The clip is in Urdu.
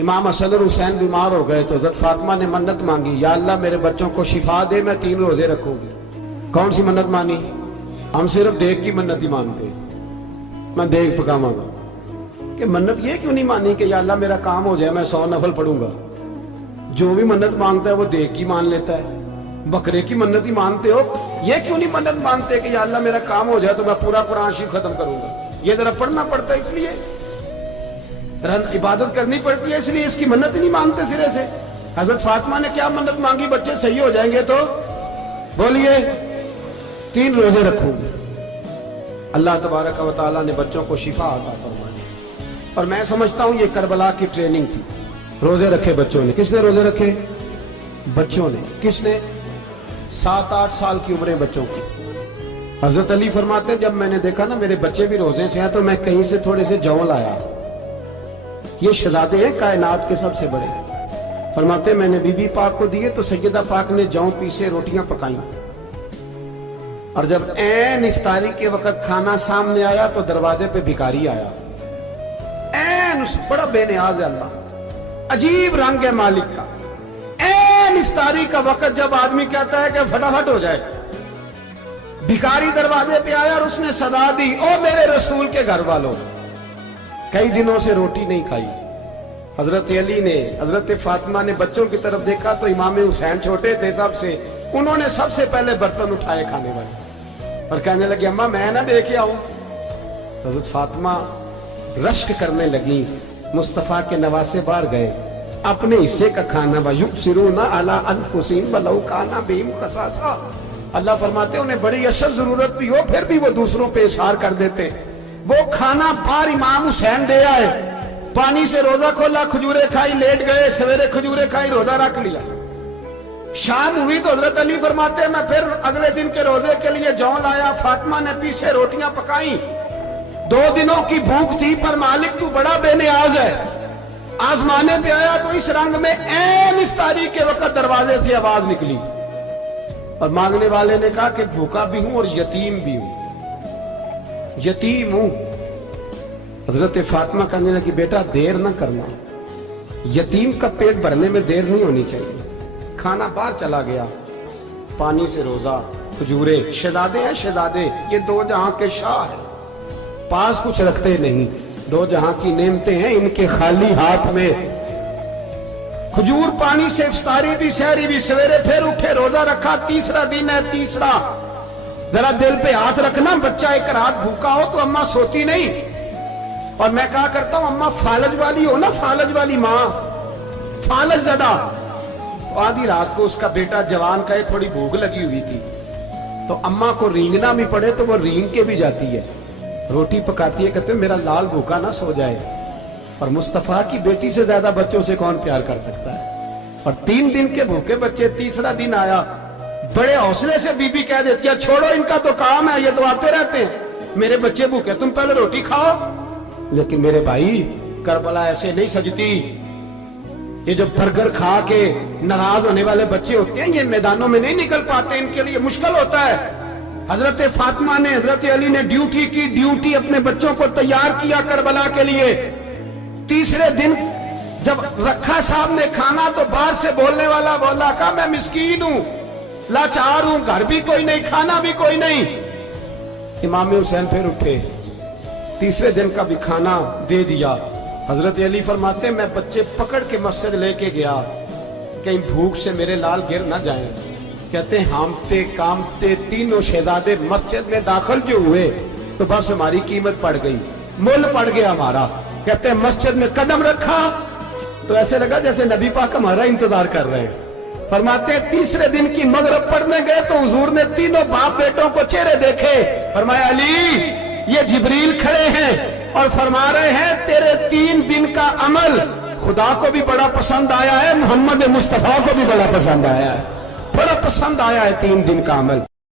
امام حسن اور حسین بیمار ہو گئے تو حضرت فاطمہ نے منت مانگی، یا اللہ میرے بچوں کو شفا دے، میں 3 روزے رکھوں گی۔ کون سی منت مانی؟ ہم صرف دیکھ کی منت ہی مانتے، میں دیکھ پکاواں گا، کہ منت یہ کیوں نہیں مانی کہ یا اللہ میرا کام ہو جائے میں 100 نفل پڑھوں گا؟ جو بھی منت مانگتا ہے وہ دیکھ کی مان لیتا ہے۔ بکرے کی منت ہی مانتے ہو، یہ کیوں نہیں منت مانتے کہ یا اللہ میرا کام ہو جائے تو میں پورا قرآن شریف ختم کروں گا؟ یہ ذرا پڑھنا پڑتا ہے، اس لیے عبادت کرنی پڑتی ہے، اس لیے اس کی منت ہی نہیں مانتے سرے سے۔ حضرت فاطمہ نے کیا منت مانگی؟ بچے صحیح ہو جائیں گے تو بولیے 3 روزے رکھوں گے۔ اللہ تبارک و تعالیٰ نے بچوں کو شفا عطا فرما دی، اور میں سمجھتا ہوں یہ کربلا کی ٹریننگ تھی۔ روزے رکھے بچوں نے۔ کس نے روزے رکھے؟ بچوں نے۔ کس نے؟ 7-8 سال کی عمریں بچوں کی۔ حضرت علی فرماتے ہیں جب میں نے دیکھا نا میرے بچے بھی روزے سے ہیں تو میں کہیں سے تھوڑے سے جوں لایا۔ یہ شہزادے ہیں کائنات کے سب سے بڑے۔ فرماتے ہیں میں نے بی بی پاک کو دیے تو سیدہ پاک نے جوں پیسے روٹیاں پکائیں، اور جب عین افطاری کے وقت کھانا سامنے آیا تو دروازے پہ بھکاری آیا۔ عین بڑا بے نیاز ہے اللہ، عجیب رنگ ہے مالک کا۔ عین افطاری کا وقت جب آدمی کہتا ہے کہ فٹافٹ ہو جائے، بھکاری دروازے پہ آیا اور اس نے صدا دی، او میرے رسول کے گھر والوں، کئی دنوں سے روٹی نہیں کھائی۔ حضرت علی نے، حضرت فاطمہ نے بچوں کی طرف دیکھا تو امام حسین چھوٹے تھے سب سے، انہوں نے سب سے پہلے برتن اٹھائے کھانے والے، اور کہنے لگے اماں میں نہ دیکھ آؤں؟ تو حضرت فاطمہ رشک کرنے لگی۔ مصطفیٰ کے نواسے باہر گئے، اپنے حصے کا کھانا وَيُبْصِرُونَ عَلَىٰ أَنفُسِهِمْ وَلَوْ كَانَ بِهِمْ خَصَاصَةٌ، اللہ فرماتے ہیں انہیں بڑی اشد ضرورت بھی ہو پھر بھی وہ دوسروں پہ اثار کر دیتے۔ وہ کھانا باہر امام حسین دے آئے، پانی سے روزہ کھولا، کھجورے کھائی، لیٹ گئے، سویرے کھجورے کھائی، روزہ رکھ لیا۔ شام ہوئی تو حضرت علی فرماتے ہیں میں پھر اگلے دن کے روزے کے لیے جوں لایا، فاطمہ نے پیچھے روٹیاں پکائیں۔ 2 دنوں کی بھوک تھی پر مالک تو بڑا بے نیاز ہے، آزمانے پہ آیا تو اس رنگ میں عین افطاری کے وقت دروازے سے آواز نکلی، اور مانگنے والے نے کہا کہ بھوکا بھی ہوں اور یتیم بھی ہوں، یتیم ہوں۔ حضرت فاطمہ کہنے لگی بیٹا دیر نہ کرنا، یتیم کا پیٹ بھرنے میں دیر نہیں ہونی چاہیے۔ کھانا باہر چلا گیا، پانی سے روزہ، کھجورے، شہزادے ہیں شہزادے، یہ 2 جہاں کے شاہ ہیں، پاس کچھ رکھتے نہیں، 2 جہاں کی نعمتیں ہیں ان کے خالی ہاتھ میں۔ کھجور پانی سے افطاری بھی سحری بھی، سویرے پھر اٹھے روزہ رکھا، تیسرا دن ہے، تیسرا۔ ذرا دل پہ ہاتھ رکھنا، بچہ ایک رات بھوکا ہو تو اماں سوتی نہیں، اور میں کہا کرتا ہوں اماں فالج والی ہو نا، فالج والی ماں، فالج زدہ، تو آدھی رات کو اس کا بیٹا جوان کا تھوڑی بھوک لگی ہوئی تھی تو اماں کو رینگنا بھی پڑے تو وہ رینگ کے بھی جاتی ہے، روٹی پکاتی ہے، کہتے ہیں میرا لال بھوکا نہ سو جائے۔ اور مصطفیٰ کی بیٹی سے زیادہ بچوں سے کون پیار کر سکتا ہے؟ اور 3 دن کے بھوکے بچے، تیسرا دن آیا، بڑے حوصلے سے بی بی کہہ دیتی ہے چھوڑو ان کا تو کام ہے، یہ تو آتے رہتے ہیں، میرے بچے بھوکے تم پہلے روٹی کھاؤ۔ لیکن میرے بھائی کربلا ایسے نہیں سجتی، یہ جو برگر کھا کے ناراض ہونے والے بچے ہوتے ہیں یہ میدانوں میں نہیں نکل پاتے، ان کے لیے مشکل ہوتا ہے۔ حضرت فاطمہ نے، حضرت علی نے ڈیوٹی کی، ڈیوٹی اپنے بچوں کو تیار کیا کربلا کے لیے۔ تیسرے دن جب رکھا صاحب نے کھانا تو باہر سے بولنے والا بولا کہا میں مسکین ہوں، لاچار ہوں، گھر بھی کوئی نہیں، کھانا بھی کوئی نہیں۔ امام حسین پھر اٹھے، تیسرے دن کا بھی کھانا دے دیا۔ حضرت علی فرماتے ہیں میں بچے پکڑ کے مسجد لے کے گیا، کہیں بھوک سے میرے لال گر نہ جائیں۔ کہتے ہیں ہامتے کامتے تینوں شہزادے مسجد میں داخل جو ہوئے تو بس ہماری قیمت پڑ گئی، مول پڑ گیا ہمارا۔ کہتے ہیں مسجد میں قدم رکھا تو ایسے لگا جیسے نبی پاک ہمارا انتظار کر رہے ہیں۔ فرماتے ہیں تیسرے دن کی مغرب پڑھنے گئے تو حضور نے تینوں باپ بیٹوں کو چہرے دیکھے، فرمایا علی یہ جبریل کھڑے ہیں اور فرما رہے ہیں تیرے 3 دن کا عمل خدا کو بھی بڑا پسند آیا ہے، محمد مصطفیٰ کو بھی بڑا پسند آیا ہے، بڑا پسند آیا ہے 3 دن کا عمل۔